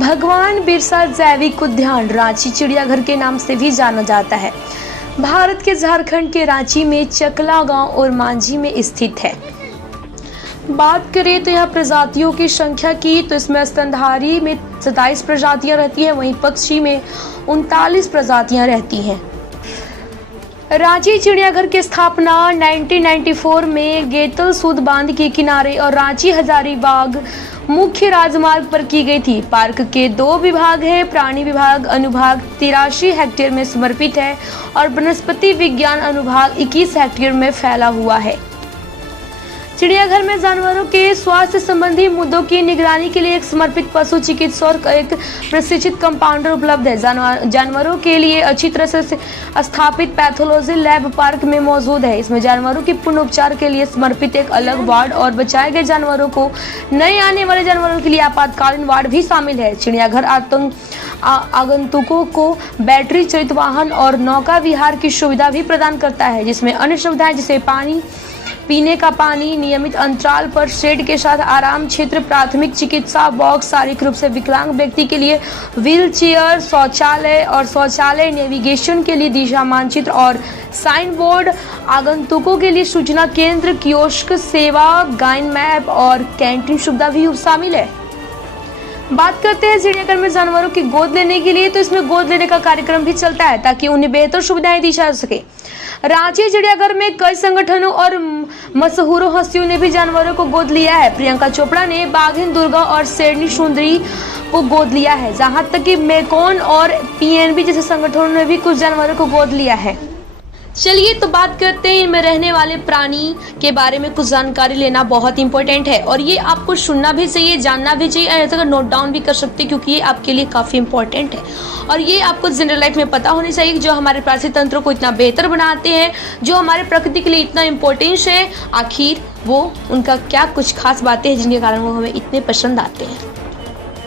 भगवान बिरसा जैविक उद्यान रांची चिड़ियाघर के नाम से भी जाना जाता है। भारत के झारखंड के रांची में चकला गांव और मांझी में स्थित है। बात करें तो यहाँ प्रजातियों की संख्या की तो इसमें स्तनधारी में 27 प्रजातियां रहती हैं, वहीं पक्षी में 39 प्रजातियां रहती हैं। रांची चिड़ियाघर की स्थापना 1994 में गेतल सूद बांध के किनारे और रांची हजारीबाग मुख्य राजमार्ग पर की गई थी। पार्क के 2 विभाग हैं। प्राणी विभाग अनुभाग 83 हेक्टेयर में समर्पित है और वनस्पति विज्ञान अनुभाग 21 हेक्टेयर में फैला हुआ है। चिड़ियाघर में जानवरों के स्वास्थ्य संबंधी मुद्दों की निगरानी के लिए एक समर्पित पशु चिकित्सक और एक प्रशिक्षित कंपाउंडर उपलब्ध है। जानवरों के लिए अच्छी तरह से स्थापित पैथोलॉजी लैब पार्क में मौजूद है। इसमें जानवरों के पूर्ण उपचार के लिए समर्पित एक अलग वार्ड और बचाए गए जानवरों को नए आने वाले जानवरों के लिए आपातकालीन वार्ड भी शामिल है। चिड़ियाघर आगंतुकों को बैटरी चालित वाहन और नौका विहार की सुविधा भी प्रदान करता है, जिसमें अन्य सुविधाएं जैसे पानी, पीने का पानी, नियमित अंतराल पर शेड के साथ आराम क्षेत्र, प्राथमिक चिकित्सा बॉक्स, शारीरिक रूप से विकलांग व्यक्ति के लिए व्हील चेयर, शौचालय नेविगेशन के लिए दिशा मानचित्र और साइन बोर्ड, आगंतुकों के लिए सूचना केंद्र, कियोस्क सेवा, गाइड मैप और कैंटीन सुविधा भी शामिल है। बात करते हैं चिड़ियाघर में जानवरों की गोद लेने के लिए, तो इसमें गोद लेने का कार्यक्रम भी चलता है ताकि उन्हें बेहतर सुविधाएं दी जा सके। रांची चिड़ियाघर में कई संगठनों और मशहूर हस्तियों ने भी जानवरों को गोद लिया है। प्रियंका चोपड़ा ने बाघिन दुर्गा और शेरनी सुंदरी को गोद लिया है, जहां तक कि मेकॉन और पीएनबी जैसे संगठनों ने भी कुछ जानवरों को गोद लिया है। चलिए तो बात करते हैं इनमें रहने वाले प्राणी के बारे में। कुछ जानकारी लेना बहुत इंपॉर्टेंट है और ये आपको सुनना भी चाहिए, जानना भी चाहिए, ऐसा कर नोट डाउन भी कर सकते हैं क्योंकि ये आपके लिए काफ़ी इंपॉर्टेंट है और ये आपको जनरल लाइफ में पता होनी चाहिए। जो हमारे पारिस्थितिक तंत्र को इतना बेहतर बनाते हैं, जो हमारे प्रकृति के लिए इतना इम्पोर्टेंस है, आखिर वो उनका क्या कुछ खास बातें हैं जिनके कारण वो हमें इतने पसंद आते हैं।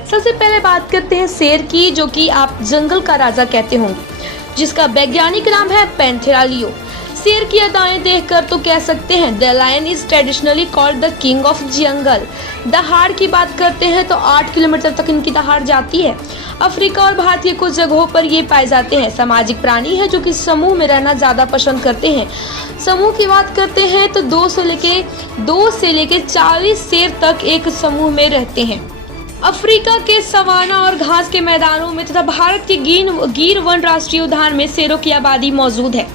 सबसे पहले बात करते हैं शेर की, जो कि आप जंगल का राजा कहते होंगे, जिसका वैज्ञानिक नाम है पैंथेरा लियो। शेर की अदाएं देखकर तो कह सकते हैं the lion is traditionally called the king of jungle. दहाड़ की बात करते हैं तो 8 किलोमीटर तक इनकी दहाड़ जाती है। अफ्रीका और भारत के कुछ जगहों पर ये पाए जाते हैं। सामाजिक प्राणी है जो कि समूह में रहना ज्यादा पसंद करते हैं। समूह की बात करते हैं तो 2 से लेके 40 शेर तक एक समूह में रहते हैं। अफ्रीका के सवाना और घास के मैदानों में तथा भारत के गिर वन राष्ट्रीय उद्यान में शेरों की आबादी मौजूद है।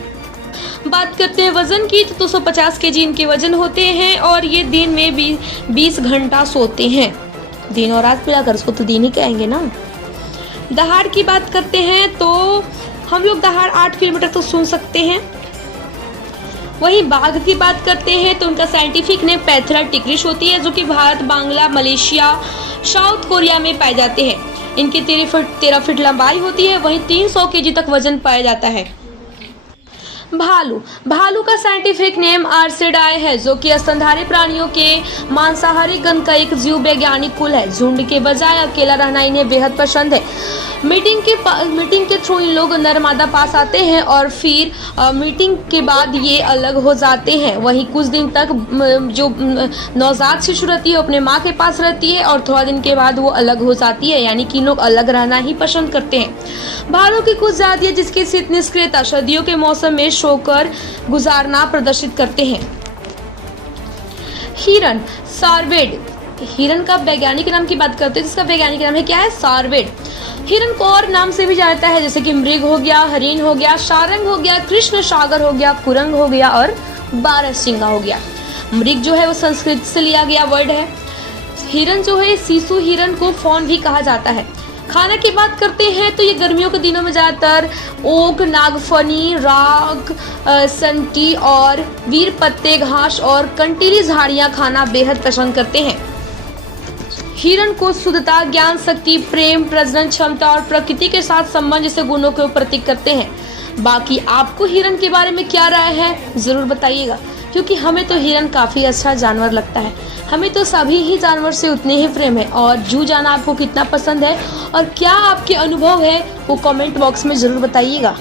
बात करते हैं वजन की तो 250 केजी इनके वजन होते हैं और ये दिन में 20 घंटा सोते हैं। दिन और रात मिलाकर उसको तो दिन ही कहेंगे ना। दहाड़ की बात करते हैं तो हम लोग दहाड़ 8 किलोमीटर तो सुन सकते हैं। वहीं बाघ की बात करते हैं तो उनका साइंटिफिक नेम पैंथेरा टिग्रिस होती है, जो कि Bharat, Bangla, Malaysia, south Korea में पाए जाते हैं। इनकी 13 फीट लंबाई होती है, वहीं 300 केजी तक वजन पाया जाता है। भालू का साइंटिफिक नेम आर्सिडाई है, जो कि स्तनधारी प्राणियों के मांसाहारी गण का एक जीव वैज्ञानिक कुल है। झुंड के बजाय अकेला रहना इन्हें बेहद पसंद है। मीटिंग के थ्रू इन लोग नर मादा पास आते हैं और फिर मीटिंग के बाद ये अलग हो जाते हैं। वहीं कुछ दिन तक जो नवजात शिशु रहती है अपने माँ के पास रहती है और थोड़ा दिन के बाद वो अलग हो जाती है, यानी कि लोग अलग रहना ही पसंद करते हैं। भालू की कुछ जातियां जिसकी शीत निष्क्रियता सर्दियों के मौसम में सोकर गुजारना प्रदर्शित करते हैं। हिरन, सारवेड। हिरन का वैज्ञानिक नाम की बात करते हैं, जिसका वैज्ञानिक नाम है क्या है, सारवेड। हिरन को और नाम से भी जाता है, जैसे कि मृग हो गया, हरिण हो गया, सारंग हो गया, कृष्ण सागर हो गया, कुरंग हो गया और बारहसिंगा हो गया। मृग जो है वो संस्कृत से लिया गया वर्ड है। हिरन जो है शिशु हिरन को फॉन भी कहा जाता है। खाना की बात करते हैं तो ये गर्मियों के दिनों में ज़्यादातर ओक, नागफनी, राग, संटी और वीर पत्ते, घास और कंटीली झाड़ियाँ खाना बेहद पसंद करते हैं। हिरन को शुद्धता, ज्ञान शक्ति, प्रेम, प्रजनन क्षमता और प्रकृति के साथ संबंध जैसे गुणों को प्रतीक करते हैं। बाकी आपको हिरन के बारे में क्या राय है ज़रूर बताइएगा, क्योंकि हमें तो हिरन काफ़ी अच्छा जानवर लगता है। हमें तो सभी ही जानवर से उतने ही प्रेम है। और जू जाना आपको कितना पसंद है और क्या आपके अनुभव है वो कमेंट बॉक्स में ज़रूर बताइएगा।